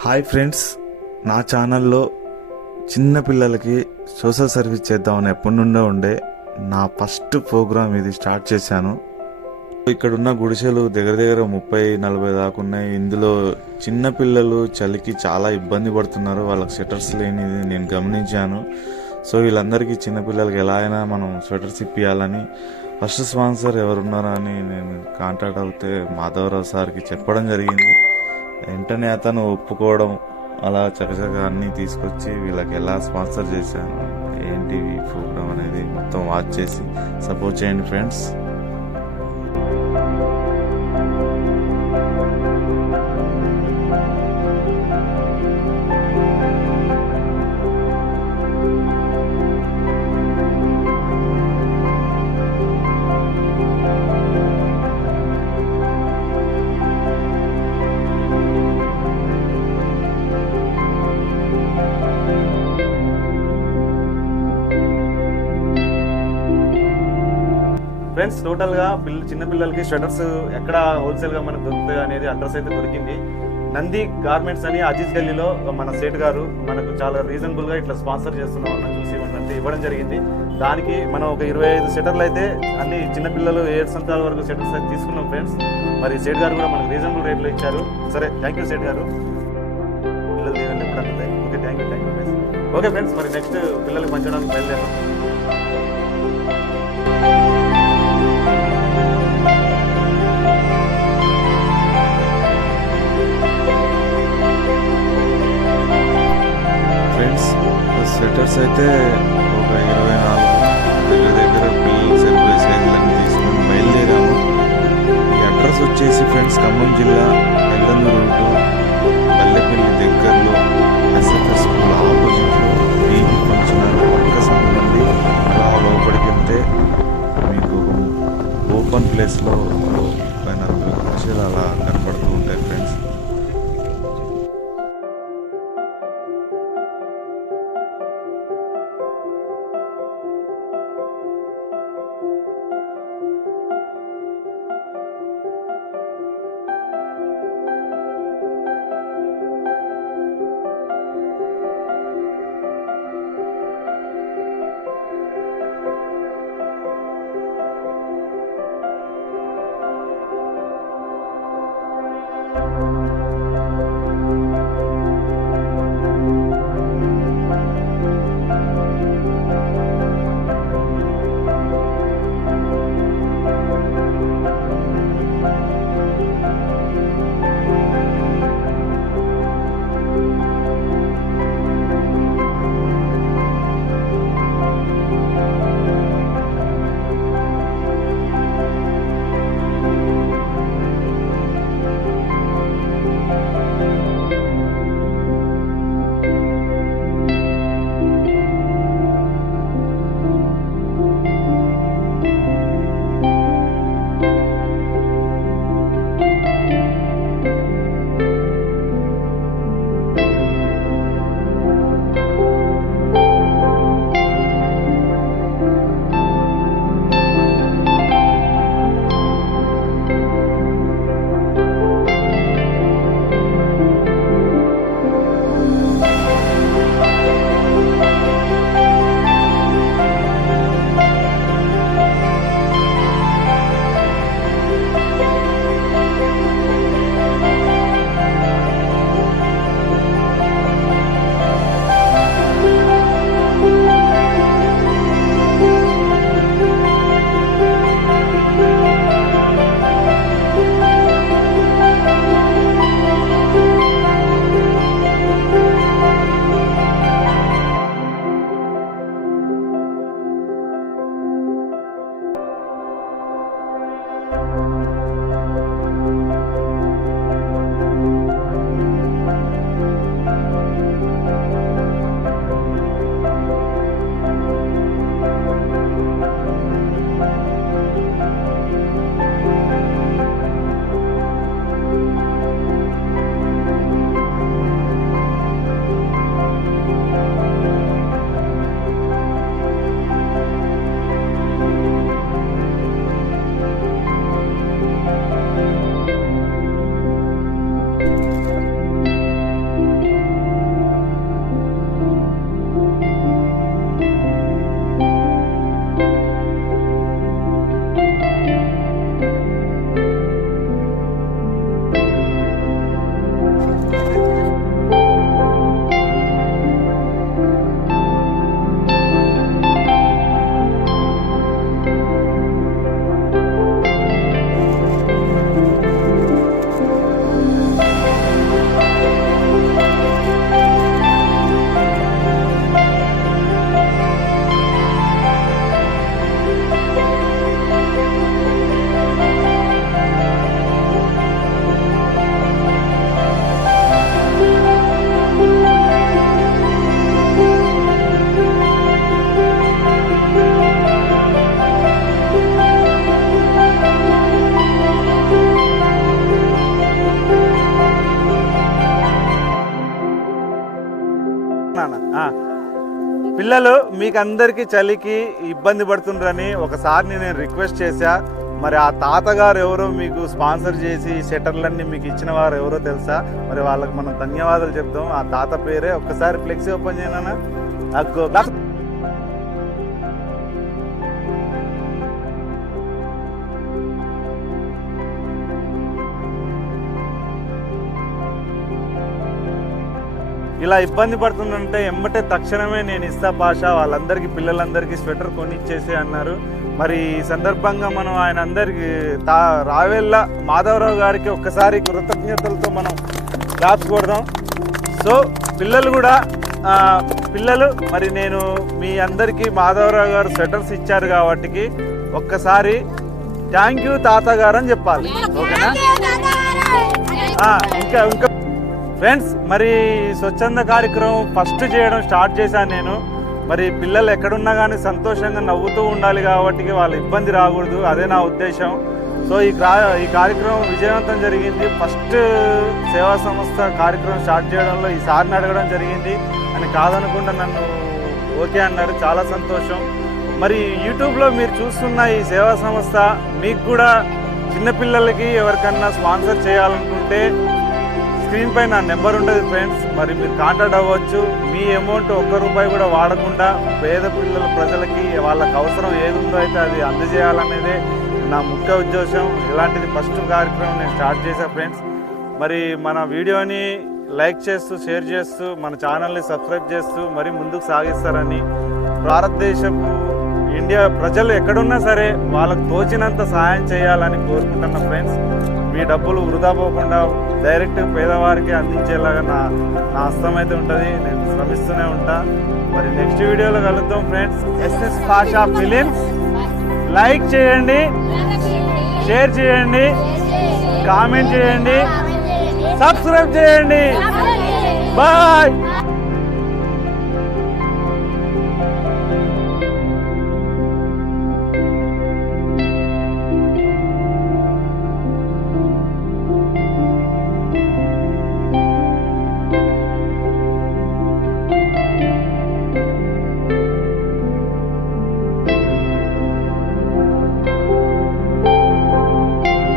Hi friends, నా ఛానల్లో చిన్న పిల్లలకి సోషల్ సర్వీస్ చేద్దామని ఎప్పటి నుండో ఉండే నా ఫస్ట్ ప్రోగ్రామ్ ఇది స్టార్ట్ చేశాను. ఇక్కడ ఉన్న గుడిసెలు దగ్గర దగ్గర 30-40 దాకా ఉన్నాయి. ఇందులో చిన్న పిల్లలు చలికి చాలా ఇబ్బంది పడుతున్నారు. వాళ్ళకి స్వెటర్స్ లేనిది నేను గమనించాను. సో వీళ్ళందరికీ చిన్నపిల్లలకి ఎలా అయినా మనం స్వెటర్స్ ఇప్పించాలని ఫస్ట్ స్పాన్సర్ ఎవరున్నారా అని నేను కాంటాక్ట్ అవుతే మాధవరావు సార్కి చెప్పడం జరిగింది. వెంటనే అతను ఒప్పుకోవడం, అలా చకచక అన్నీ తీసుకొచ్చి వీళ్ళకి ఎలా స్పాన్సర్ చేశాను, ఏంటి ప్రోగ్రామ్ అనేది మొత్తం వాచ్ చేసి సపోర్ట్ చేయండి ఫ్రెండ్స్. ఫ్రెండ్స్, టోటల్గా చిన్న పిల్లలకి స్వెటర్స్ ఎక్కడ హోల్సేల్గా మనకు దొరుకుతాయి అనేది అడ్రస్ అయితే దొరికింది. నంది గార్మెంట్స్ అని అజీజ్ గల్లీలో మన సేట్ గారు మనకు చాలా రీజనబుల్గా ఇట్లా స్పాన్సర్ చేస్తున్నాం అన్న చూసి మనకి ఇవ్వడం జరిగింది. దానికి మనం ఒక 25 సెటర్లు అయితే అన్ని చిన్నపిల్లలు 7 సంవత్సరాల వరకు సెటర్స్ అయితే తీసుకున్నాం ఫ్రెండ్స్. మరి సేట్ గారు కూడా మనకు రీజనబుల్ రేట్లో ఇచ్చారు. సరే, థ్యాంక్ యూ సేట్ గారు. పిల్లలు ఏదైనా ఎప్పుడు అందుతాయి. Okay, thank you friends. Okay friends, మరి నెక్స్ట్ పిల్లలకి పంచడానికి బయలుదేరాం. ఫ్రెండ్స్, స్వెటర్స్ అయితే ఒక 24 దగ్గర పిల్లలు సరిపోయే సైజులన్నీ తీసుకొని బయలుదేరాము. ఈ అడ్రస్ వచ్చేసి ఫ్రెండ్స్ ఖమ్మం జిల్లా ఎల్లందూరు రూటు పల్లెపల్లి దగ్గరలో ఎస్ఎఫ్ఎస్ స్కూల్ ఆపోజిట్లో బీబీ ఫంక్షన్ పక్క సంబంధి అలా లోపలికి వెళ్తే మీకు ఓపెన్ ప్లేస్లో 30-40 కుర్చీలు అలా కనపడుతూ ఉంటాయి ఫ్రెండ్స్. నాన్న. పిల్లలు మీకు అందరికీ చలికి ఇబ్బంది పడుతుండ్రని ఒకసారి నేను రిక్వెస్ట్ చేశా. మరి ఆ తాతగారు ఎవరో మీకు స్పాన్సర్ చేసి ఈ షట్టర్లన్నీ మీకు ఇచ్చిన వారు ఎవరో తెలుసా? మరి వాళ్ళకి మనం ధన్యవాదాలు చెప్తాం. ఆ తాత పేరే. ఒక్కసారి ఫ్లెక్సీ ఓపెన్ చేయనా? ఇలా ఇబ్బంది పడుతుందంటే ఎమ్మటే తక్షణమే నేను ఇస్తా భాష వాళ్ళందరికీ పిల్లలందరికీ స్వెటర్ కొనిచ్చేసి అన్నారు. మరి ఈ సందర్భంగా మనం ఆయన అందరికి రావెళ్ళ మాధవరావు గారికి ఒక్కసారి కృతజ్ఞతలతో మనం క్లాప్స్ కొడదాం. సో పిల్లలు కూడా పిల్లలు మరి నేను మీ అందరికీ మాధవరావు గారు స్వెటర్స్ ఇచ్చారు కాబట్టి ఒక్కసారి థ్యాంక్ యూ తాత గారు అని చెప్పాలి. ఓకేనా? ఇంకా ఫ్రెండ్స్, మరి స్వచ్ఛంద కార్యక్రమం ఫస్ట్ చేయడం స్టార్ట్ చేశాను నేను. మరి పిల్లలు ఎక్కడున్నా కానీ సంతోషంగా నవ్వుతూ ఉండాలి కాబట్టి వాళ్ళ ఇబ్బంది రాకూడదు, అదే నా ఉద్దేశం. సో ఈ కార్యక్రమం విజయవంతం జరిగింది. ఫస్ట్ సేవా సంస్థ కార్యక్రమం స్టార్ట్ చేయడంలో ఈ సార్ని అడగడం జరిగింది అని కాదనకుండా నన్ను ఓకే అన్నారు. చాలా సంతోషం. మరి యూట్యూబ్లో మీరు చూస్తున్న ఈ సేవా సంస్థ మీకు కూడా చిన్నపిల్లలకి ఎవరికన్నా స్పాన్సర్ చేయాలనుకుంటే స్క్రీన్ పై నా నెంబర్ ఉంటుంది ఫ్రెండ్స్. మరి మీరు కాంటాక్ట్ అవ్వచ్చు. మీ అమౌంట్ ₹1 కూడా వాడకుండా పేద పిల్లల ప్రజలకి వాళ్ళకి అవసరం ఏది ఉందో అయితే అది అందజేయాలనేదే నా ముఖ్య ఉద్దేశం. ఇలాంటిది ఫస్ట్ కార్యక్రమం నేను స్టార్ట్ చేశాను ఫ్రెండ్స్. మరి మన వీడియోని లైక్ చేస్తూ షేర్ చేస్తూ మన ఛానల్ని సబ్స్క్రైబ్ చేస్తూ మరి ముందుకు సాగిస్తారని, భారతదేశపు ఇండియా ప్రజలు ఎక్కడున్నా సరే వాళ్ళకు తోచినంత సహాయం చేయాలని కోరుకుంటున్నా ఫ్రెండ్స్. మీ డబ్బులు వృధా పోకుండా డైరెక్ట్ పేదవారికి అందించేలాగా నా హస్తం అయితే ఉంటుంది. నేను శ్రమిస్తూనే ఉంటా. మరి నెక్స్ట్ వీడియోలో కలుద్దాం ఫ్రెండ్స్. ఎస్ఎస్ భాషా ఫిలిమ్స్ లైక్ చేయండి, షేర్ చేయండి, కామెంట్ చేయండి, సబ్స్క్రైబ్ చేయండి. బాయ్.